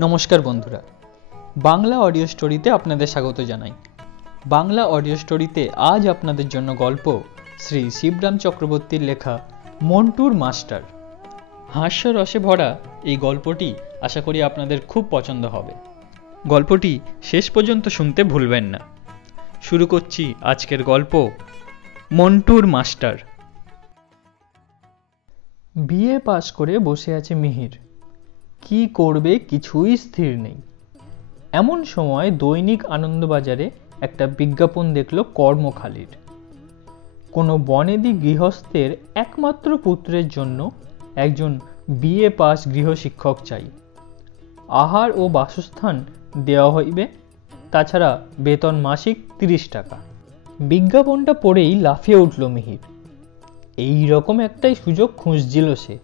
নমস্কার বন্ধুরা, বাংলা অডিও স্টোরিতে আপনাদের স্বাগত জানাই। বাংলা অডিও স্টোরিতে আজ আপনাদের জন্য গল্প শ্রী শিবরাম চক্রবর্তীর লেখা মন্টুর মাস্টার। হাস্যরসে ভরা এই গল্পটি আশা করি আপনাদের খুব পছন্দ হবে। গল্পটি শেষ পর্যন্ত শুনতে ভুলবেন না। শুরু করছি আজকের গল্প মন্টুর মাস্টার। বিএ পাশ করে বসে আছে মিহির। কি করবে কিছুই স্থির নেই। এমন সময় দৈনিক আনন্দবাজারে একটা বিজ্ঞাপন দেখল কর্মখালির। কোনো বনেদি গৃহস্থের একমাত্র পুত্রের জন্য একজন বিএ পাস গৃহশিক্ষক চাই। আহার ও বাসস্থান দেওয়া হইবে, তাছাড়া বেতন মাসিক 30 টাকা। বিজ্ঞাপনটা পড়েই লাফিয়ে উঠল মিহির। এই রকম একটাই সুযোগ খুঁজছিল সে।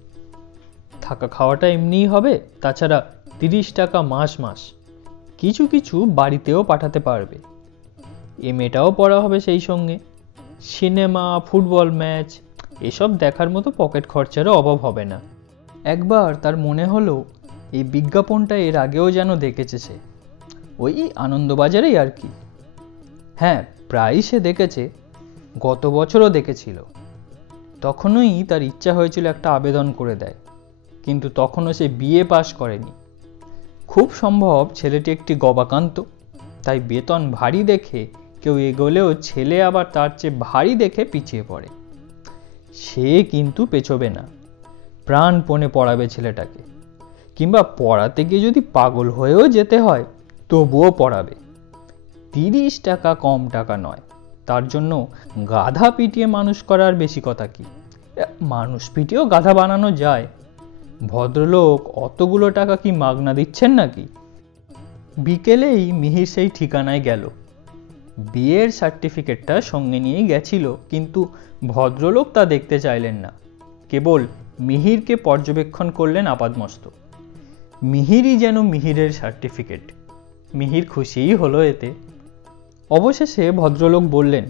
থাকা খাওয়াটা এমনিই হবে, তাছাড়া 30 টাকা মাস মাস। কিছু কিছু বাড়িতেও পাঠাতে পারবে। এমএটাও পড়া হবে সেই সঙ্গে। সিনেমা, ফুটবল ম্যাচ এসব দেখার মতো পকেট খরচারও অভাব হবে না। একবার তার মনে হলো এই বিজ্ঞাপনটা এর আগেও যেন দেখেছে সে, ওই আনন্দবাজারেই আর কি। হ্যাঁ, প্রায়ই সে দেখেছে, গত বছরও দেখেছিল। তখনই তার ইচ্ছা হয়েছিল একটা আবেদন করে দেয়, কিন্তু তখনও সে বিএ পাশ করেনি। খুব সম্ভব ছেলেটি একটি গবাকান্ত, তাই বেতন ভারী দেখে কেউ এগোলেও ছেলে আবার তার চেয়ে ভারী দেখে পিছিয়ে পড়ে। সে কিন্তু পেছোবে না, প্রাণপণে পড়াবে ছেলেটাকে, কিংবা পড়াতে গিয়ে যদি পাগল হয়েও যেতে হয় তবুও পড়াবে। 30 টাকা কম টাকা নয়, তার জন্য গাধা পিটিয়ে মানুষ করার বেশি কথা কি? মানুষ পিটিয়েও গাধা বানানো যায়। ভদ্রলোক অতগুলো টাকা কি মাগনা দিচ্ছেন নাকি? বিকেলেই মিহির সেই ঠিকানায় গেল। বিয়ের সার্টিফিকেটটা সঙ্গে নিয়েই গেছিল, কিন্তু ভদ্রলোক তা দেখতে চাইলেন না। কেবল মিহিরকে পর্যবেক্ষণ করলেন আপাদমস্তক। মিহিরই যেন মিহিরের সার্টিফিকেট। মিহির খুশিই হলো এতে। অবশেষে ভদ্রলোক বললেন,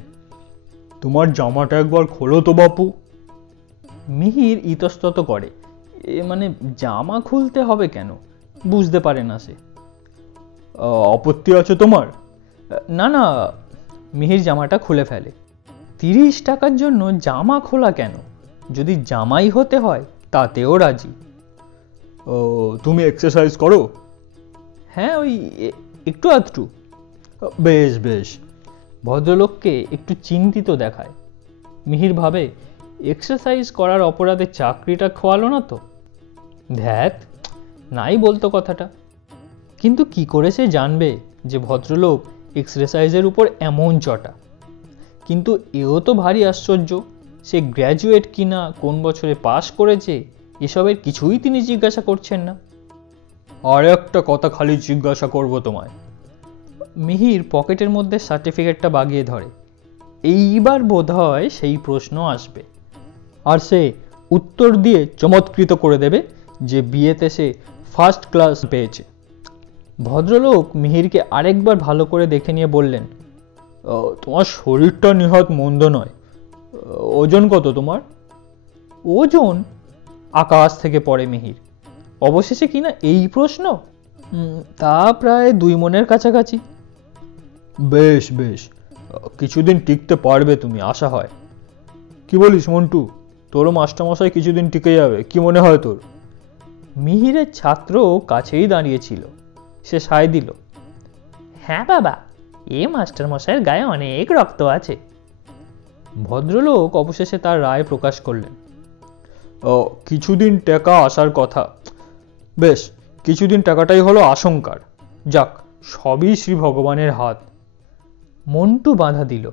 তোমার জামাটা একবার খোলো তো বাপু। মিহির ইতস্তত করে, মানে জামা খুলতে হবে কেন? বুঝতে পারে না সে। আপত্তি আছে তোমার? না না। মিহির জামাটা খুলে ফেলে। 30 টাকার জন্য জামা খোলা কেন? যদি জামাই হতে হয় তাতেও রাজি। তুমি এক্সারসাইজ করো? হ্যাঁ, ওই একটু আধটু। বেশ বেশ। ভদ্রলোককে একটু চিন্তিত দেখায়। মিহির ভাবে, এক্সারসাইজ করার অপরাধে চাকরিটা খোয়ালো না তো? ধ্যাত, নাই বলতো কথাটা। কিন্তু কি করে সে জানবে যে ভদ্রলোক এক্সারসাইজের উপর এমন চটা? কিন্তু এও তো ভারী আশ্চর্য, সে গ্র্যাজুয়েট কিনা, কোন বছরে পাশ করেছে, এসবের কিছুই তিনি জিজ্ঞাসা করছেন না। আর একটা কথা খালি জিজ্ঞাসা করব তোমায়। মিহির পকেটের মধ্যে সার্টিফিকেটটা বাগিয়ে ধরে। এইবার বোধহয় সেই প্রশ্ন আসবে, আর সে উত্তর দিয়ে চমৎকৃত করে দেবে যে বিয়েতে সে ফার্স্ট ক্লাস পেয়েছে। ভদ্রলোক মিহিরকে আরেকবার ভালো করে দেখে নিয়ে বললেন, তোমার শরীরটা নিহাত মন্দ নয়। ওজন কত তোমার? ওজন? আকাশ থেকে পড়ে মিহির। অবশেষে কিনা এই প্রশ্ন? তা প্রায় 2 মণের কাছাকাছি। বেশ বেশ, কিছুদিন টিকতে পারবে তুমি, আশা হয়। কি বলিস মন্টু, তোরও মাস্টারমশাই কিছুদিন টিকে যাবে, কি মনে হয় তোর? মিহিরের ছাত্র কাছেই দাঁড়িয়েছিল। সে সায় দিল, হ্যাঁ বাবা, এ মাস্টারমশাইয়ের গায়ে অনেক রক্ত আছে। ভদ্রলোক অবশেষে তার রায় প্রকাশ করলেন, কিছুদিন টাকা আসার কথা। বেশ, কিছুদিন টাকাটাই হলো আশঙ্কার। যাক, সবই শ্রী ভগবানের হাত। মন্টু বাধা দিল,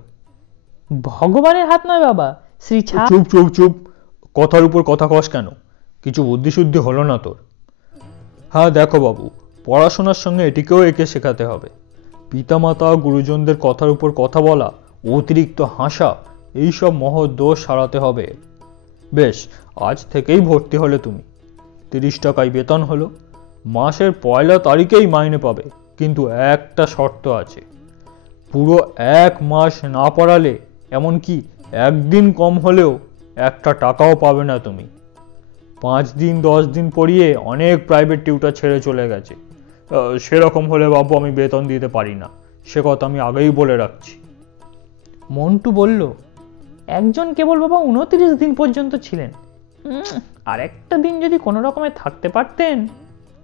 ভগবানের হাত নয় বাবা, শ্রী। চুপ চুপ চুপ, কথার উপর কথা কস কেন? কিছু বুদ্ধিশুদ্ধি হলো না তোর? হ্যাঁ দেখো বাবু, পড়াশোনার সঙ্গে এটিকেও একে শেখাতে হবে। পিতামাতা গুরুজনদের কথার উপর কথা বলা, অতিরিক্ত হাসা, এইসব মহৎ দোষ সারাতে হবে। বেশ, আজ থেকেই ভর্তি হলে তুমি। 30 টাকায় বেতন হলো। মাসের 1 তারিখেই মাইনে পাবে, কিন্তু একটা শর্ত আছে। পুরো 1 মাস না পড়ালে, এমনকি একদিন কম হলেও 1 টাকাও পাবে না তুমি। 5 দিন 10 দিন পড়িয়ে অনেক প্রাইভেট টিউটার ছেড়ে চলে গেছে। সেরকম হলে বাবু আমি বেতন দিতে পারি না, সে কথা আমি আগেই বলে রাখছি। মন্টু বলল, একজন কেবল বাবা 29 দিন পর্যন্ত ছিলেন, আর একটা দিন যদি কোনো রকমে থাকতে পারতেন,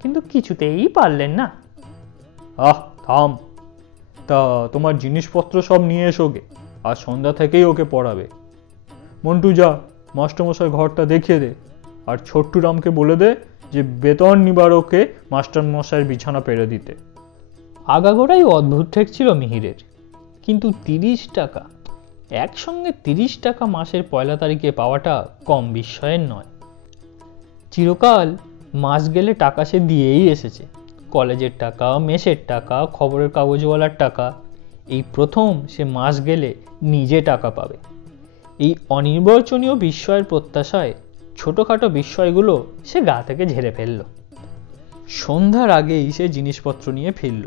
কিন্তু কিছুতেই পারলেন না। থাম, তা তোমার জিনিসপত্র সব নিয়ে এসো গে, আর সন্ধ্যা থেকেই ওকে পড়াবে। মন্টু যা, মাস্টারমশাই ঘরটা দেখিয়ে দে, আর ছোট্টুরামকে বলে দে যে বেতন নিবার ওকে মাস্টারমশাইয়ের বিছানা পেরে দিতে। আগাগোড়াই অদ্ভুত ঠেকছিল মিহিরের, কিন্তু 30 টাকা, একসঙ্গে 30 টাকা মাসের 1 তারিখে পাওয়াটা কম বিস্ময়ের নয়। চিরকাল মাস গেলে টাকা সে দিয়েই এসেছে, কলেজের টাকা, মেসের টাকা, খবরের কাগজওয়ালার টাকা। এই প্রথম সে মাস গেলে নিজে টাকা পাবে। এই অনির্বচনীয় বিস্ময়ের প্রত্যাশায় ছোটোখাটো বিস্ময়গুলো সে গা থেকে ঝেড়ে ফেলল। সন্ধ্যার আগেই সে জিনিসপত্র নিয়ে ফিরল।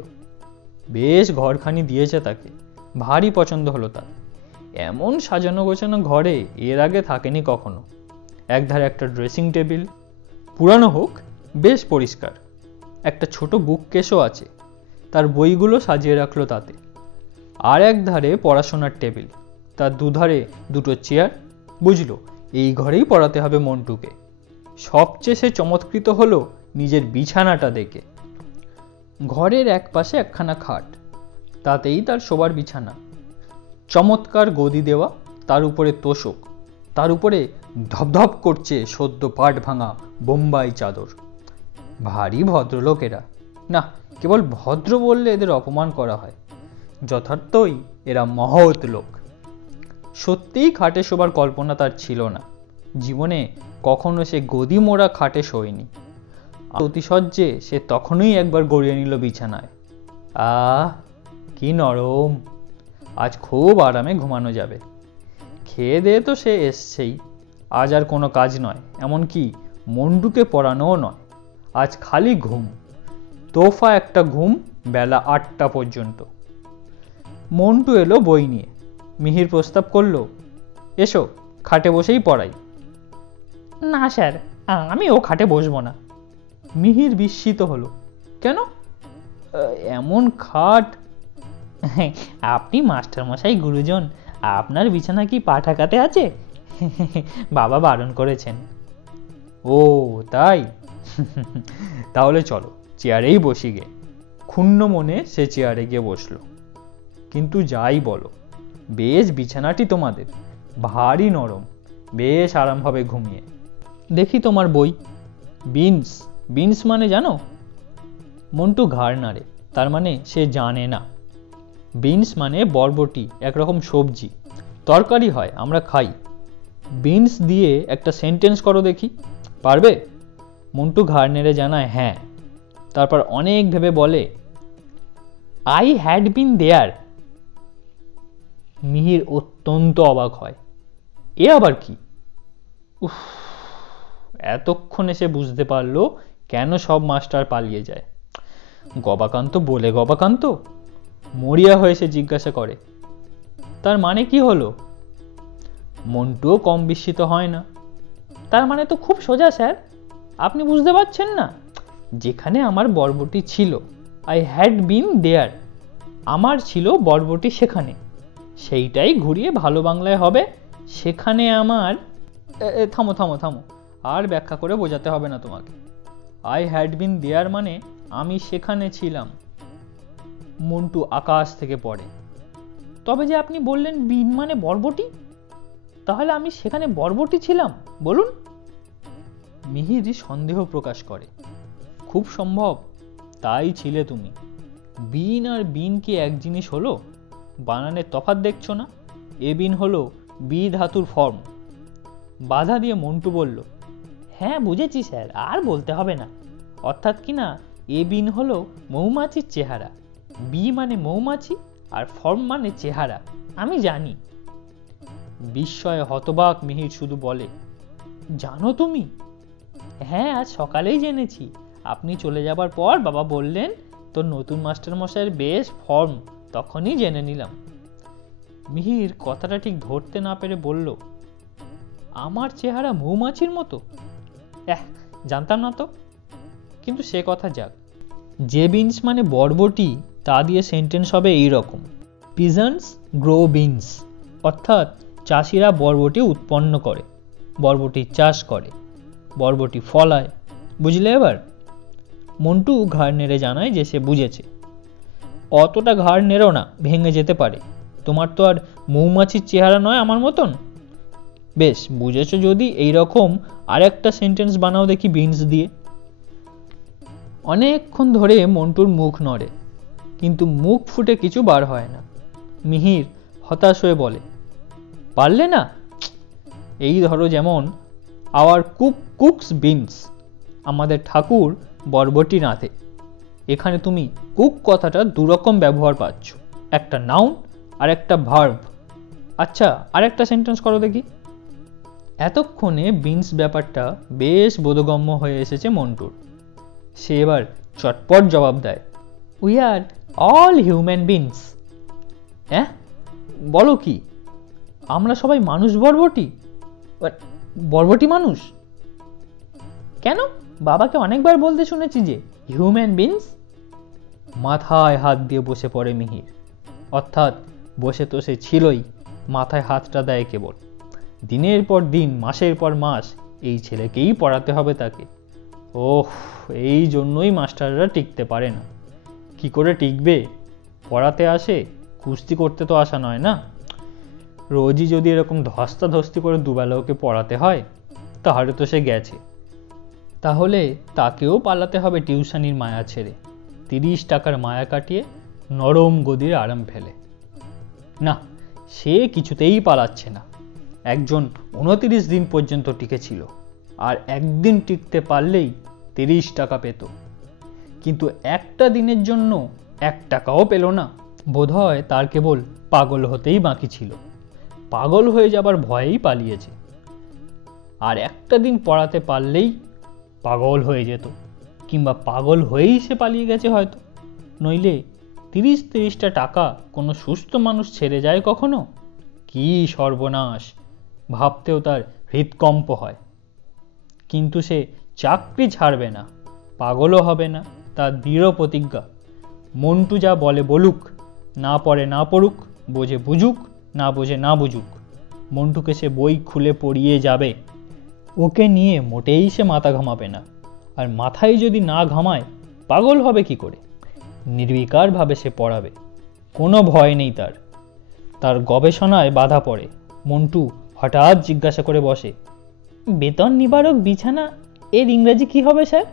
বেশ ঘরখানি দিয়েছে তাকে, ভারী পছন্দ হলো তার। এমন সাজানো গোছানো ঘরে এর আগে থাকেনি কখনো। একধারে একটা ড্রেসিং টেবিল, পুরানো হোক বেশ পরিষ্কার। একটা ছোট বুককেসও আছে, তার বইগুলো সাজিয়ে রাখলো তাতে। আর একধারে পড়াশোনার টেবিল, তার দুধারে দুটো চেয়ার। বুঝলো এই ঘরেই পড়াতে হবে মন্টুকে। সবচেয়ে সে চমৎকৃত হলো নিজের বিছানাটা দেখে। ঘরের এক পাশে একখানা খাট, তাতেই তার শোবার বিছানা। চমৎকার গদি দেওয়া, তার উপরে তোশক, তার উপরে ধপধপ করছে সদ্য পাট ভাঙা বোম্বাই চাদর। ভারী ভদ্রলোক এরা। না, কেবল ভদ্র বললে এদের অপমান করা হয়, যথার্থই এরা মহৎ লোক। সত্যিই খাটে শোবার কল্পনা তার ছিল না। জীবনে কখনো সে গদি মোড়া খাটে শোয়নি। অতিশয্যে সে তখনই একবার গড়িয়ে নিল বিছানায়। আহ, কি নরম! আজ খুব আরামে ঘুমানো যাবে। খেয়ে দিয়ে তো সে এসছেই, আজ আর কোনো কাজ নয়, এমনকি মন্টুকে পড়ানোও নয়। আজ খালি ঘুম, তোফা একটা ঘুম, বেলা 8টা পর্যন্ত। মন্টু এলো বই নিয়ে। মিহির প্রস্তাব করলো, এসো খাটে বসেই পড়াই। না স্যার, আমিও খাটে বসবো না। মিহির বিস্মিত হলো, কেন? এমন খাট! আপনি মাস্টারমশাই গুরুজন, আপনার বিছানা কি পা ঠাকাতে আছে? বাবা বারণ করেছেন। ও তাই? তাহলে চলো চেয়ারেই বসি গে। ক্ষুণ্ণ মনে সে চেয়ারে গিয়ে বসলো। কিন্তু যাই বলো, বেশ বিছানাটি তোমাদের, ভারী নরম, বেশ আরাম হবে ঘুমিয়ে। দেখি তোমার বই। বিনস, বিনস মানে জানো? মন্টু ঘাড় নাড়ে, তার মানে সে জানে না। বিনস মানে বরবটি, একরকম সবজি, তরকারি হয়, আমরা খাই। বিনস দিয়ে একটা সেন্টেন্স করো দেখি, পারবে? মন্টু ঘাড় নেড়ে জানায় হ্যাঁ। তারপর অনেক ভেবে বলে, আই হ্যাড বিন দেয়ার। মিহির অত্যন্ত অবাক হয়, এ আবার কি? উফ, এতক্ষণে সে বুঝতে পারলো কেন সব মাস্টার পালিয়ে যায়। গবাকান্ত বলে গবাকান্ত? মরিয়া হয়ে সে জিজ্ঞাসা করে, তার মানে কি হলো? মন্টুও কম বিস্মিত হয় না। তার মানে তো খুব সোজা স্যার, আপনি বুঝতে পারছেন না? যেখানে আমার বরবটি ছিল, আই হ্যাড বিন দেয়ার, আমার ছিল বরবটি সেখানে, সেইটাই ঘুরিয়ে ভালো বাংলায় হবে সেখানে আমার। থামো থামো থামো, আর ব্যাখ্যা করে বোঝাতে হবে না তোমাকে। আই হ্যাড বিন দেয়ার মানে আমি সেখানে ছিলাম। মন্টু আকাশ থেকে পড়ে, তবে যে আপনি বললেন বিন মানে বরবটি, তাহলে আমি সেখানে বরবটি ছিলাম বলুন? মিহির সন্দেহ প্রকাশ করে, খুব সম্ভব তাই ছিলে তুমি। বিন আর বিন কি এক জিনিস হলো? বানানের তফাৎ দেখছো না? এ বিন হলো বি ধাতুর ফর্ম। বাধা দিয়ে মন্টু বলল, হ্যাঁ বুঝেছি স্যার, আর বলতে হবে না। অর্থাৎ কি না, এ বিন হলো মৌমাছির চেহারা, বি মানে মৌমাছি, আর ফর্ম মানে চেহারা, আমি জানি। বিস্ময়ে হতবাক মিহির শুধু বলে, জানো তুমি? হ্যাঁ, আজ সকালেই জেনেছি। আপনি চলে যাবার পর বাবা বললেন তোর নতুন মাস্টারমশাইয়ের বেশ ফর্ম, তখনই জেনে নিলাম। মিহির কথাটা ঠিক ধরতে না পেরে বলল, আমার চেহারা মৌমাছির মতো? জানতাম না তো। কিন্তু সে কথা যাক, যে বিনস মানে বরবটি তা দিয়ে সেন্টেন্স হবে এই রকম: পিজন্স গ্রো বিনস, অর্থাৎ চাষিরা বরবটি উৎপন্ন করে, বরবটির চাষ করে, বরবটি ফলায়। বুঝলে এবার? মন্টু ঘাড় নেড়ে জানায় যে সে বুঝেছে। অতটা ঘাড় নেড়ো না, ভেঙে যেতে পারে। তোমার তো আর মৌমাছির চেহারা নয় আমার মতন। বেশ, বুঝেছো যদি এই রকম আরেকটা সেন্টেন্স বানাও দেখি বিনস দিয়ে। অনেকক্ষণ ধরে মন্টুর মুখ নড়ে, কিন্তু মুখ ফুটে কিছু বার হয় না। মিহির হতাশ হয়ে বলে, পারলে না? এই ধরো যেমন আওয়ার কুক কুকস বিনস, আমাদের ঠাকুর বরবটি রাঁধে। এখানে তুমি কুক কথাটা দুরকম ব্যবহার পাচ্ছ, একটা নাউন আর একটা ভার্ব। আচ্ছা, আরেকটা সেন্টেন্স করো দেখি। এতক্ষণে বিনস ব্যাপারটা বেশ বোধগম্য হয়ে এসেছে মন্টুর। সে এবার চটপট জবাব দেয়, we are all human beans. হ্যাঁ, বলো কি? আমরা সবাই মানুষ বরবটি? বরবটি মানুষ? কেন, বাবাকে অনেকবার বলতে শুনেছি যে হিউম্যান বিনস। মাথায় হাত দিয়ে বসে পড়ে মিহির। অর্থাৎ বসে তো সে ছিলই, মাথায় হাতটা দেয় কেবল। দিনের পর দিন, মাসের পর মাস এই ছেলেকেই পড়াতে হবে তাকে। ওহ, এই জন্যই মাস্টাররা টিকতে পারে না। কি করে টিকবে? পড়াতে আসে, কুস্তি করতে তো আসা নয় না। রোজই যদি এরকম ধস্তাধস্তি করে দুবেলা ওকে পড়াতে হয়, তাহলে তো সে গেছে। তাহলে তাকেও পালাতে হবে টিউশনির মায়া ছেড়ে, 30 টাকার মায়া কাটিয়ে নরম গদির আরাম ফেলে। না, সে কিছুতেই পালাচ্ছে না। একজন 29 দিন পর্যন্ত টিকেছিল, আর একদিন টিকতে পারলেই 30 টাকা পেত। কিন্তু একটা দিনের জন্য 1 টাকাও পেল না। বোধহয় তার কেবল পাগল হতেই বাকি ছিল। পাগল হয়ে যাবার ভয়েই পালিয়েছে। আর একটা দিন পড়াতে পারলেই পাগল হয়ে যেত, কিংবা পাগল হয়েই সে পালিয়ে গেছে হয়তো। নইলে 30-30টা টাকা কোনো সুস্থ মানুষ ছেড়ে যায় কখনো? কি সর্বনাশ! ভাবতেও তার হৃদকম্প হয়। কিন্তু সে চাকরি ছাড়বে না, পাগলও হবে না, তার দৃঢ় প্রতিজ্ঞা। মন্টু যা বলে বলুক, না পড়ে না পড়ুক, বোঝে বুঝুক, না বোঝে না বুঝুক, মন্টুকে সে বই খুলে পড়িয়ে যাবে। ওকে নিয়ে মোটেই সে মাথা ঘামাবে না। আর মাথায় যদি না ঘামায়, পাগল হবে কি করে? নির্বিকারভাবে সে পড়াবে, কোনো ভয় নেই তার। তার গবেষণায় বাধা পড়ে। মন্টু হঠাৎ জিজ্ঞাসা করে বসে, বেতন নিবারক বিছানা এর ইংরেজি কি হবে স্যার?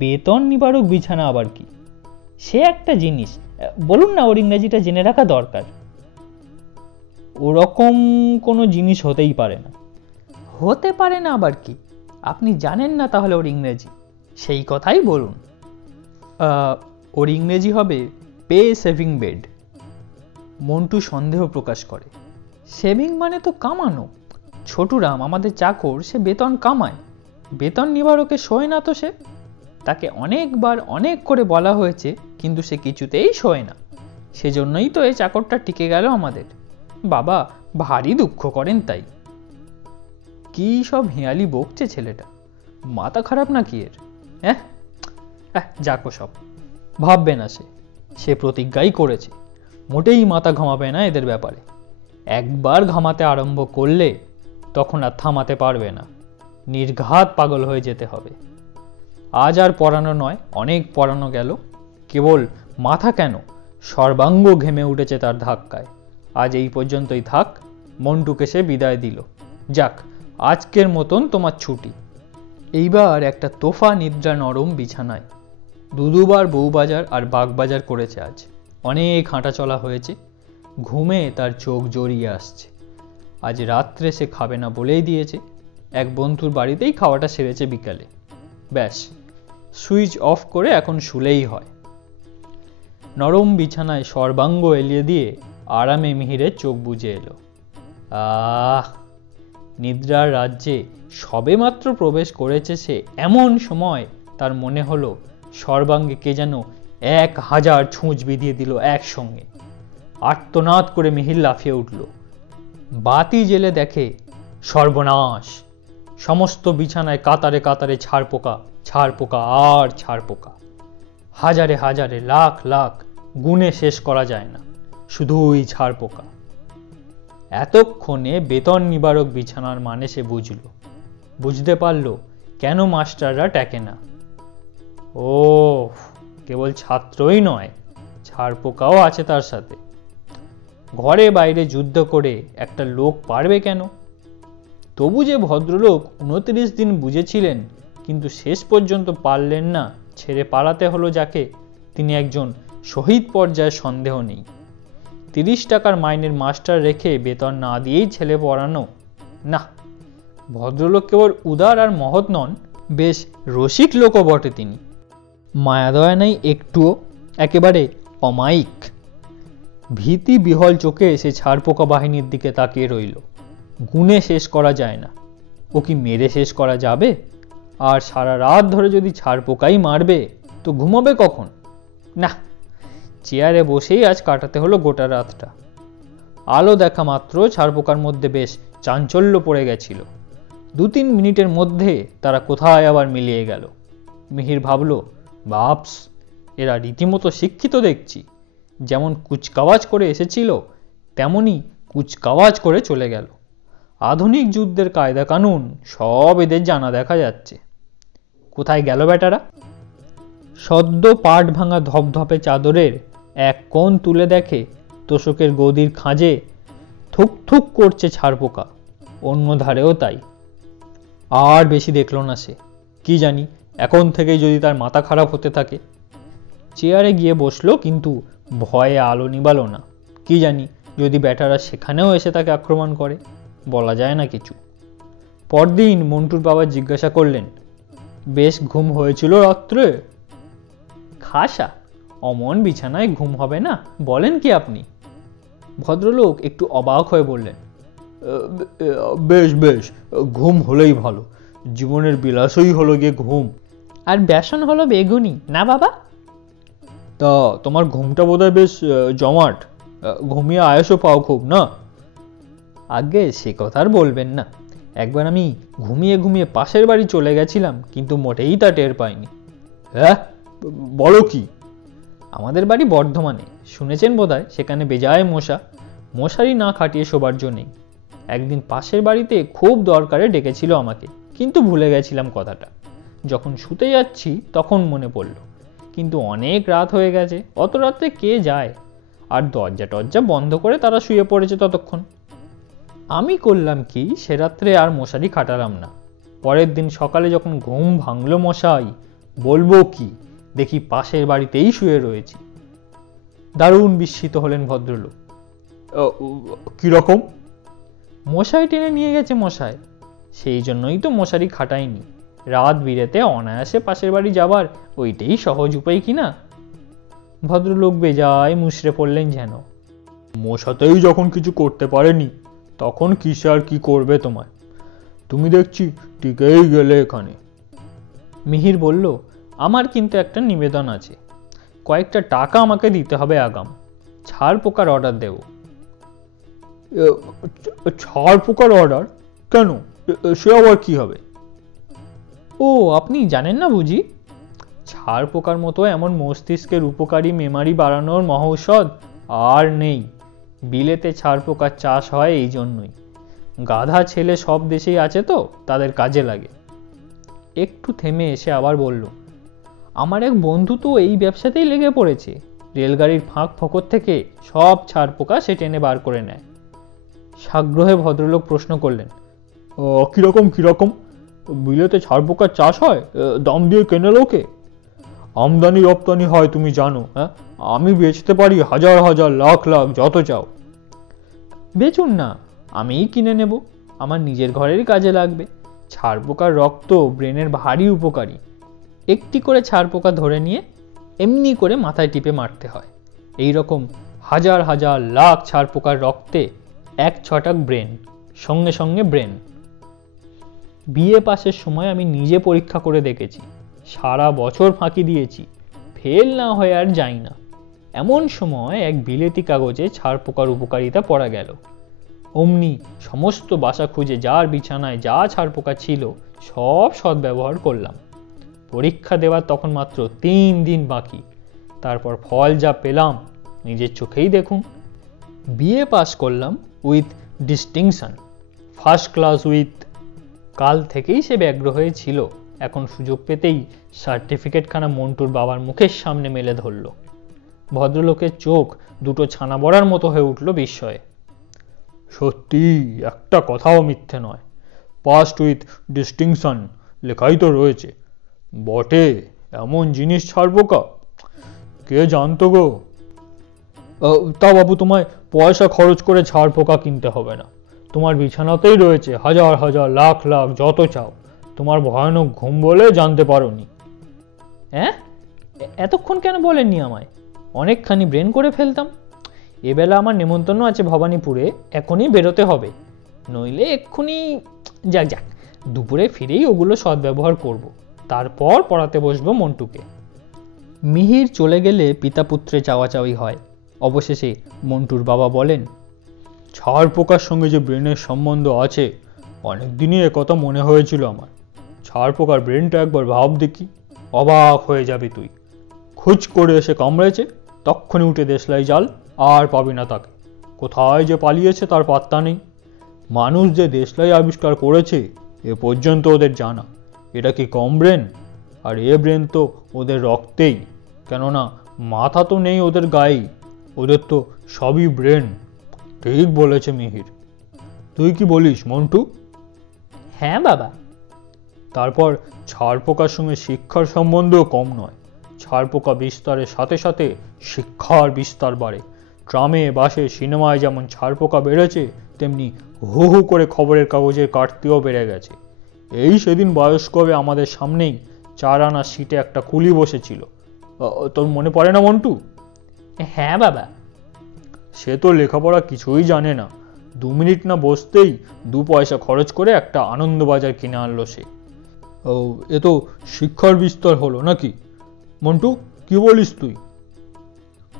বেতন নিবারক বিছানা আবার কি? সে একটা জিনিস, বলুন না, ওর ইংরেজিটা জেনে রাখা দরকার। ওরকম কোনো জিনিস হতেই পারে না। হতে পারে না আবার কি? আপনি জানেন না তাহলে ওর ইংরেজি? সেই কথাই বলুন। ওর ইংরেজি হবে পে সেভিং বেড। মন্টু সন্দেহ প্রকাশ করে। সেভিং মানে তো কামানো। ছোটুরাম আমাদের চাকর, সে বেতন কামায়, বেতন নিবারকে শোয় না তো সে। তাকে অনেকবার অনেক করে বলা হয়েছে, কিন্তু সে কিছুতেই শোয় না। সেজন্যই তো এই চাকরটা টিকে গেল আমাদের। বাবা ভারী দুঃখ করেন তাই। কি সব হেঁয়ালি বকছে ছেলেটা, মাথা খারাপ নাকি এর? হ্যাঁ, যাকো সব, ভাববে না সে প্রতিজ্ঞাই করেছে, মোটেই মাথা ঘামাবে না এদের ব্যাপারে। একবার ঘামাতে আরম্ভ করলে তখন আর থামাতে পারবে না, নির্ঘাত পাগল হয়ে যেতে হবে। আজ আর পড়ানো নয়, অনেক পড়ানো গেল। কেবল মাথা কেন, সর্বাঙ্গ ঘেমে উঠেছে তার ধাক্কায়। আজ এই পর্যন্তই থাক। মন্টুকে সে বিদায় দিল। যাক, আজকের মতন তোমার ছুটি। এইবার একটা তোফা নিদ্রা নরম বিছানায়। দুবার বউবাজার আর বাগবাজার করেছে আজ। অনেক হাঁটাচলা হয়েছে। ঘুমে তার চোখ জড়িয়ে আসছে। আজ রাত্রে সে খাবে না বলেই দিয়েছে। এক বন্ধুর বাড়িতেই খাওয়াটা সেরেছে বিকালে। ব্যাস, সুইচ অফ করে এখন শুলেই হয়। নরম বিছানায় সর্বাঙ্গ এলিয়ে দিয়ে আরামে মিহিরের চোখ বুজে এলো। নিদ্রার রাজ্যে সবেমাত্র প্রবেশ করেছে সে। এমন সময় তার মনে হলো সর্বাঙ্গে কে যেন 1000 ছুঁচ বিধিয়ে দিল একসঙ্গে। আর্তনাদ করে মিহির লাফিয়ে উঠল। বাতি জেলে দেখে সর্বনাশ! সমস্ত বিছানায় কাতারে কাতারে ছাড়পোকা, ছাড়পোকা আর ছাড়পোকা। হাজারে হাজারে লাখ লাখ, গুণে শেষ করা যায় না, শুধুই ছাড় পোকা। এতক্ষণে বেতন নিবারক বিছানার মানে সে বুঝতে পারল কেন মাস্টাররা ট্যাকে না। ও, কেবল ছাত্রই নয়, ছাড় পোকাও আছে তার সাথে। ঘরে বাইরে যুদ্ধ করে একটা লোক পারবে কেন? তবু যে ভদ্রলোক 29 দিন বুঝেছিলেন কিন্তু শেষ পর্যন্ত পারলেন না, ছেড়ে পালাতে হলো যাকে, তিনি একজন শহীদ পর্যায়ের সন্দেহ নেই। 30 টাকার মাইনের মাস্টার রেখে বেতন না দিয়েই ছেলে পড়ানো, না, ভদ্রলোক কেবল উদার আর মহৎ নন, বেশ রসিক লোকও বটে তিনি। মায়াদয়া নেই একটুও, একেবারে অমায়িক। ভীতি বিহল চোখে সে ছাড়পোকা বাহিনীর দিকে তাকিয়ে রইল। গুণে শেষ করা যায় না, ও কি মেরে শেষ করা যাবে? আর সারা রাত ধরে যদি ছাড়পোকাই মারবে তো ঘুমাবে কখন? না, চেয়ারে বসেই আজ কাটাতে হলো গোটা রাতটা। আলো দেখা মাত্র ছাড়পোকার মধ্যে বেশ চাঞ্চল্য পড়ে গেছিল। 2-3 মিনিটের মধ্যে তারা কোথায় আবার মিলিয়ে গেল। মিহির ভাবল, বাপস, এরা রীতিমতো শিক্ষিত দেখছি। যেমন কুচকাওয়াজ করে এসেছিল তেমনি কুচকাওয়াজ করে চলে গেল। আধুনিক যুদ্ধের কায়দা কানুন সব এদের জানা দেখা যাচ্ছে। কোথায় গেল বেটারা? সদ্য পাট ভাঙা ধপধপে চাদরের এক কোণ তুলে দেখে তোষকের গদির খাঁজে থুক থুক করছে ছাড়পোকা, অন্য ধারেও তাই। আর বেশি দেখল না সে। কি জানি এখন থেকেই যদি তার মাথা খারাপ হতে থাকে। চেয়ারে গিয়ে বসলো, কিন্তু ভয়ে আলো নিবাল না। কি জানি যদি বেটারা সেখানেও এসে তাকে আক্রমণ করে, বলা যায় না কিছু। পরদিন মন্টুর বাবা জিজ্ঞাসা করলেন, বেশ ঘুম হয়েছিল রাত্রে? খাসা, অমন বিছানায় ঘুম হবে না বলেন কি আপনি? ভদ্রলোক একটু অবাক হয়ে বললেন, বেশ বেশ, ঘুম হলেই ভালো। জীবনের বিলাসই হলো গিয়ে ঘুম। আর বেসন হলো বেগুনি, না বাবা? তা তোমার ঘুমটা বোধহয় বেশ জমাট, ঘুমিয়ে আয়েসও পাও খুব, না? আগে সে কথা আর বলবেন না। একবার আমি ঘুমিয়ে ঘুমিয়ে পাশের বাড়ি চলে গেছিলাম, কিন্তু মোটেই তা টের পাইনি। হ্যাঁ, বলো কি? আমাদের বাড়ি বর্ধমানে, শুনেছেন বোধহয়, সেখানে বেজায় মশা, মশারি না খাটিয়ে শোবার জন্যেই। একদিন পাশের বাড়িতে খুব দরকারে ডেকেছিল আমাকে, কিন্তু ভুলে গেছিলাম কথাটা। যখন শুতে যাচ্ছি তখন মনে পড়ল, কিন্তু অনেক রাত হয়ে গেছে, অত রাত্রে কে যায়? আর দরজা টরজা বন্ধ করে তারা শুয়ে পড়েছে ততক্ষণ। আমি করলাম কি, সে রাত্রে আর মশারি খাটালাম না। পরের দিন সকালে যখন ঘুম ভাঙলো মশাই, বলবো কি, দেখি পাশের বাড়িতেই শুয়ে রয়েছি। দারুণ বিস্মিত হলেন ভদ্রলোক। কিরকম? মশাই টেনে নিয়ে গেছে মশাই। সেই জন্যই তো মশারি খাটাইনি। রাত বিরেতে অনায়াসে পাশের বাড়ি যাবার ওইটাই সহজ উপায় কিনা। ভদ্রলোক বেজায় মুষড়ে পড়লেন যেন। মশাতেই যখন কিছু করতে পারেনি, তখন কিসে আর কি করবে তোমায়? তুমি দেখছি টিকেই গেলে এখানে। মিহির বলল, আমার কিন্তু একটা নিবেদন আছে। কয়েকটা টাকা আমাকে দিতে হবে আগাম। ছাড় পোকার অর্ডার দেব। ছাড় পোকার অর্ডার? কেন, সে আবার কি হবে? ও, আপনি জানেন না বুঝি? ছাড় পোকার মতো এমন মস্তিষ্কের উপকারী মেমারি বাড়ানোর মহৌষধ আর নেই। বিলেতে ছাড় পোকার চাষ হয় এই জন্যই। গাধা ছেলে সব দেশেই আছে তো, তাদের কাজে লাগে। একটু থেমে এসে আবার বলল, আমার এক বন্ধু তো এই ব্যবসাতেই লেগে পড়েছে। রেলগাড়ির ফাঁক ফকর থেকে সব ছাড় পোকা সে টেনে বার করে নেয়। সাগ্রহে ভদ্রলোক প্রশ্ন করলেন, কিরকম কিরকম? বিলেতে ছাড় পোকার চাষ হয়? দাম দিয়ে কেনে লোকে? আমদানি রপ্তানি হয় তুমি জানো? হ্যাঁ, আমি বেচতে পারি হাজার হাজার লাখ লাখ, যত চাও। বেচুন না, আমিই কিনে নেব, আমার নিজের ঘরের কাজে লাগবে। ছাড় পোকার রক্ত ব্রেনের ভারী উপকারী। একটি করে ছাড় পোকা ধরে নিয়ে এমনি করে মাথায় টিপে মারতে হয়। এই রকম হাজার হাজার লাখ ছাড় পোকার রক্তে 1 ছটাক ব্রেন, সঙ্গে সঙ্গে ব্রেন। বিএ পাসের সময় আমি নিজে পরীক্ষা করে দেখেছি। সারা বছর ফাঁকি দিয়েছি, ফেল না হয়ে আর যাই না। এমন সময় এক বিলেতি কাগজে ছাড় পোকার উপকারিতা পড়া গেল। অমনি সমস্ত বাসা খুঁজে যার বিছানায় যা ছাড় পোকা ছিল সব সদ্ব্যবহার করলাম। পরীক্ষা দেওয়ার তখন মাত্র 3 দিন বাকি। তারপর ফল যা পেলাম নিজের চোখেই দেখুন। বিএ পাস করলাম with distinction, first class with. কাল থেকেই সে ব্যগ্র হয়ে ছিল, এখন সুযোগ পেতেই সার্টিফিকেটখানা মন্টুর বাবার মুখের সামনে মেলে ধরল। ভদ্রলোকের চোখ দুটো ছানা বড়ার মতো হয়ে উঠল বিস্ময়ে। সত্যি একটা কথাও মিথ্যে নয়, পাস্ট উইথ ডিস্টিংশন লেখাই তো রয়েছে। বটে, এমন জিনিস ছাড়বো কা, কে জানতো গো। তা বাবু, তোমায় পয়সা খরচ করে ছাড় পোকা কিনতে হবে না, তোমার বিছানাতেই রয়েছে হাজার হাজার লাখ লাখ যত চাও। তোমার ভয়ানক ঘুম বলে জানতে পারোনি। হ্যাঁ, এতক্ষণ কেন বলেননি আমায়? অনেকখানি ব্রেন করে ফেলতাম। এবেলা আমার নেমন্তন্ন আছে ভবানীপুরে, এখনই বেরোতে হবে, নইলে এক্ষুনি। যাক যাক, দুপুরে ফিরেই ওগুলো সদ্ব্যবহার করব, তারপর পড়াতে বসবো মন্টুকে। মিহির চলে গেলে পিতা পুত্রে চাওয়াচাওয়ি হয়। অবশেষে মন্টুর বাবা বলেন, ছাড় পোকার সঙ্গে যে ব্রেনের সম্বন্ধ আছে, অনেকদিনই একথা মনে হয়েছিল আমার। ছাড় পোকার ব্রেনটা একবার ভাব দেখি, অবাক হয়ে যাবি তুই। খুঁজ করে এসে কামড়েছে, তক্ষণি উঠে দেশলাই জাল, আর পাবি না তাকে। কোথায় যে পালিয়েছে তার পাত্তা নেই। মানুষ যে দেশলাই আবিষ্কার করেছে এ পর্যন্ত ওদের জানা। এটা কি কম ব্রেন? আর এ ব্রেন তো ওদের রক্তেই, কেননা মাথা তো নেই ওদের গায়েই, ওদের তো সবই ব্রেন। ঠিক বলেছে মিহির। তুই কি বলিস মন্টু? হ্যাঁ বাবা। তারপর ছাড় পোকার সঙ্গে শিক্ষার সম্বন্ধও কম নয়। ছাড় পোকা বিস্তারের সাথে সাথে শিক্ষার বিস্তার বাড়ে। ট্রামে, বাসে, সিনেমায় যেমন ছাড় পোকা বেড়েছে, তেমনি হু হু করে খবরের কাগজের কাটতিও বেড়ে গেছে। এই সেদিন বায়োস্কোপে আমাদের সামনেই 4 আনা সিটে একটা কুলি বসেছিল, তোর মনে পড়ে না মন্টু? হ্যাঁ বাবা। সে তো লেখাপড়া কিছুই জানে না, 2 মিনিট না বসতেই 2 পয়সা খরচ করে একটা আনন্দবাজার কিনে আনলো সে। ও, এ তো শিক্ষার বিস্তার হলো নাকি? মন্টু, কি বলিস তুই?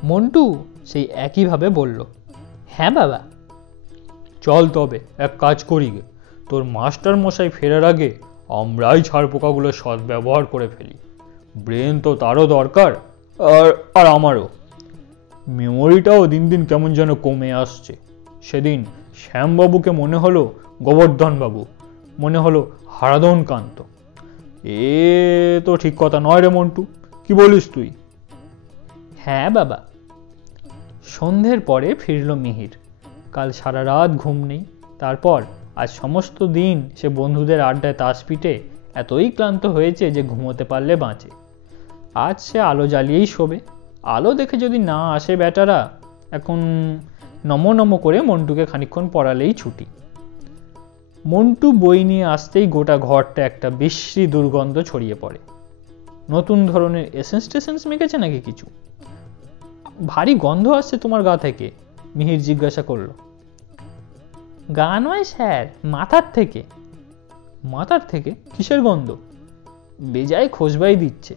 মন্টু সেই একইভাবে বলল, হ্যাঁ বাবা। চল তবে এক কাজ করি গে, তোর মাস্টার মশাই ফেরার আগে আমরাই ছাড় পোকাগুলো সদ্ব্যবহার করে ফেলি। ব্রেন তো তারও দরকার, আর আমারও। মেমোরিটাও দিন দিন কেমন যেন কমে আসছে। সেদিন শ্যামবাবুকে মনে হলো গোবর্ধনবাবু, মনে হলো হারাধন কান্ত। এ তো ঠিক কথা নয় রে মন্টু, কি বলিস তুই? হ্যাঁ বাবা। সন্ধ্যের পরে ফিরল মিহির। কাল সারা রাত ঘুম নেই। তারপর আজ সমস্ত দিন সে বন্ধুদের আড্ডায় তাস পিটে এতই ক্লান্ত হয়েছে যে ঘুমোতে পারলে বাঁচে। আজ সে আলো জ্বালিয়েই শোবে। আলো দেখে যদি না আসে বেটারা, এখন নমো নমো করে মন্টুকে খানিকক্ষণ পড়ালেই ছুটি। মন্টু বই নিয়ে আসতেই গোটা ঘরটা একটা বিশ্রী দুর্গন্ধ ছড়িয়ে পড়ে। নতুন ধরনের এসেন্স টেসেন্স মেখেছে নাকি কিছু? ভারী গন্ধ আসছে তোমার গা থেকে, মিহির জিজ্ঞাসা করল। গা নয় স্যার, মাথার থেকে। মাথার থেকে? কিসের গন্ধ? বেজায় খোঁজবাই দিচ্ছে।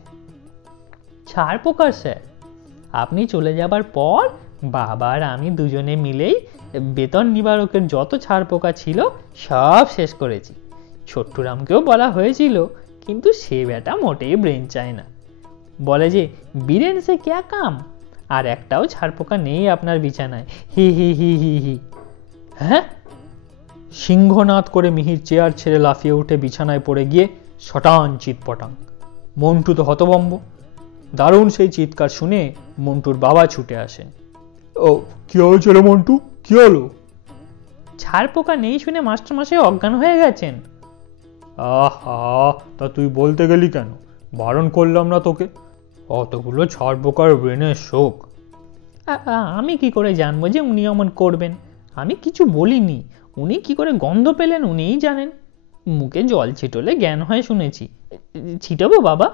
ছাড় পোকার স্যার। আপনি চলে যাবার পর বাবার আমি দুজনে মিলেই বেতন নিবারকের যত ছাড় পোকা ছিল সব শেষ করেছি। ছোট্টুরামকেও বলা হয়েছিল, কিন্তু সে বেটা মোটেই ব্রেন চায় না, বলে যে বীরেন সে ক্যা কাম, আর একটাও ছাড় পোকা নেই আপনার বিছানায়, হি হি হি হি হি। হ্যাঁ? সিংহনাদ করে মিহির চেয়ার ছেড়ে লাফিয়ে উঠে বিছানায় পড়ে গিয়ে শটান চিৎপটাং। মন্টু তো হতভম্ব। দারুণ সেই চিৎকার শুনে মন্টুর বাবা ছুটে আসেন। ও, কি হয়েছিল মন্টু, কি হলো? ছাড় পোকা নেই শুনে মাস্টারমশাই অজ্ঞান হয়ে গেছেন। আহা, তা তুই বলতে গেলি কেন? বারণ করলাম না তোকে? অতগুলো ছাড় পোকার ব্রেনের শোক। আমি কি করে জানবো যে উনি অমন করবেন? আমি কিছু বলিনি। উনি কি করে গন্ধ পেলেন উনিই জানেন। মুখে জল ছিটলে জ্ঞান হয় শুনেছি। ছিটাবো বাবা?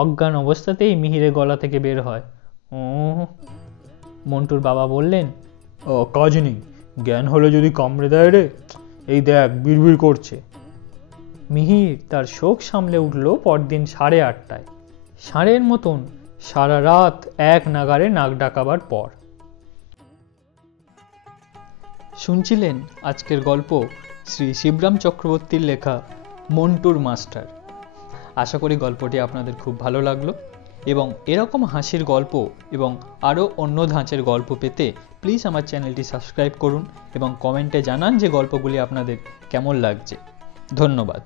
অজ্ঞান অবস্থাতেই মিহিরের গলা থেকে বের হয়, ও। মন্টুর বাবা বললেন, কাজ নেই, জ্ঞান হলে যদি কামড়ে দেয় রে, এই দেখ বিড়বিড় করছে। মিহির তার শোক সামলে উঠল পরদিন 8:30টায়। ষাঁড়ের মতন সারা রাত এক নাগারে নাক ডাকাবার পর। শুনছিলেন আজকের গল্প শ্রী শিবরাম চক্রবর্তীর লেখা মন্টুর মাস্টার। আশা করি গল্পটি আপনাদের খুব ভালো লাগলো এবং এরকম হাসির গল্প এবং আরও অন্য ধাঁচের গল্প পেতে প্লিজ আমার চ্যানেলটি সাবস্ক্রাইব করুন এবং কমেন্টে জানান যে গল্পগুলি আপনাদের কেমন লাগছে। ধন্যবাদ।